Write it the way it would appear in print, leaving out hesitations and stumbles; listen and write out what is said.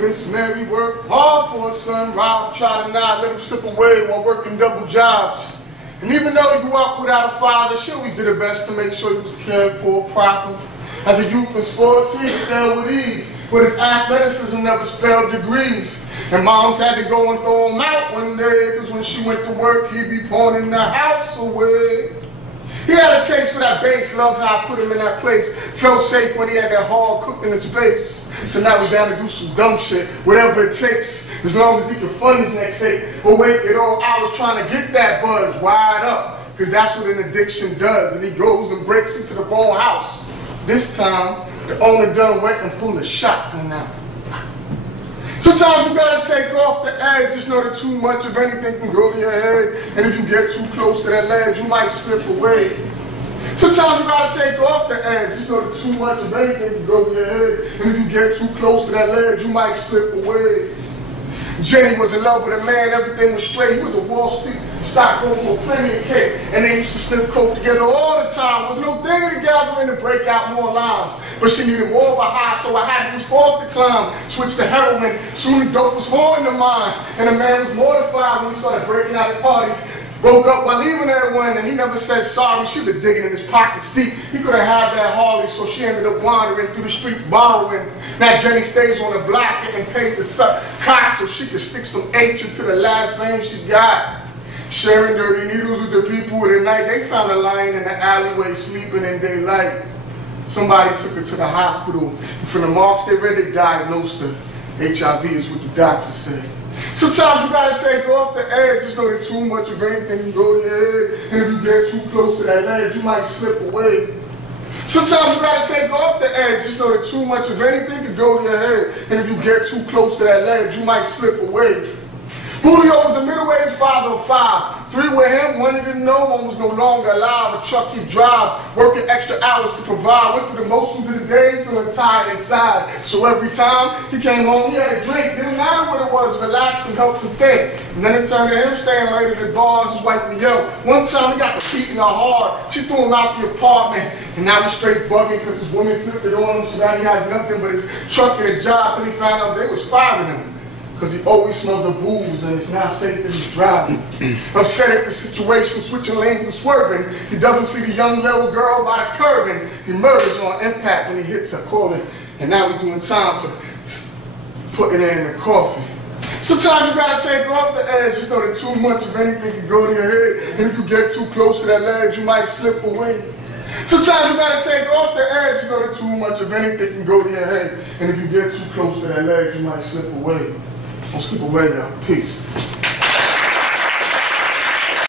Miss Mary worked hard for her son. Rob tried to not let him slip away while working double jobs. And even though he grew up without a father, she always did her best to make sure he was cared for properly. As a youth in sports, he excelled with ease, but his athleticism never spelled degrees. And moms had to go and throw him out one day, because when she went to work, he'd be pawning the house away. He had a taste for that bass, loved how I put him in that place. Felt safe when he had that hard cooked in his face. So now we're down to do some dumb shit, whatever it takes, as long as he can fund his next hit. But wait, it all I was trying to get that buzz wide up, because that's what an addiction does. And he goes and breaks into the wrong house. This time, the owner done went and pulled a shotgun out. Sometimes you gotta take off the edge, just know that too much of anything can go to your head. And if you get too close to that ledge, you might slip away. Sometimes you gotta take off the edge, just know that too much of anything can go to your head. And if you get too close to that ledge, you might slip away. Jenny was in love with a man, everything was straight. He was a Wall Street stockbroker with plenty of cake. And they used to sniff coke together all the time. There was no digging together in to break out more lines. But she needed more of a high, so I was forced to climb. Switched to heroin, soon the dope was more in the mind. And the man was mortified when he started breaking out at parties. Broke up while leaving that one, and he never said sorry. She been digging in his pockets deep. He could have had that Harley, so she ended up wandering through the streets borrowing. Now Jenny stays on the block getting paid to suck cock so she could stick some H into the last thing she got. Sharing dirty needles with the people of the night. They found her lying in the alleyway sleeping in daylight. Somebody took her to the hospital. And from the marks they read, they diagnosed her. HIV is what the doctor said. Sometimes you gotta take off the edge, just know that too much of anything can go to your head. And if you get too close to that edge, you might slip away. Sometimes you gotta take off the edge, just know that too much of anything can go to your head. And if you get too close to that ledge, you might slip away. Julio was a middle-aged father of 5. 3 with him, 1 he didn't know, 1 was no longer alive. A truck he'd drive, working extra hours to provide. Went through the motions of the day, feeling tired inside. So every time he came home, he had a drink. Didn't matter what it was, relaxed and helped him think. And then it turned to him staying late at the bars, his wife would yell. One time he got the beating her hard. She threw him out the apartment. And now he's straight bugging because his woman flipped it on him. So now he has nothing but his truck and a job till he found out they was firing him. Because he always smells of booze and it's now safe that he's driving. Upset at the situation, switching lanes and swerving. He doesn't see the young little girl by the curb and he murders on impact when he hits her, calling. And now we're doing time for putting her in the coffin. Sometimes you gotta take off the edge, just know that too much of anything can go to your head. And if you get too close to that ledge, you might slip away. Sometimes you gotta take off the edge, you know that too much of anything can go to your head. And if you get too close to that ledge, you might slip away. Don't slip away, y'all. Peace.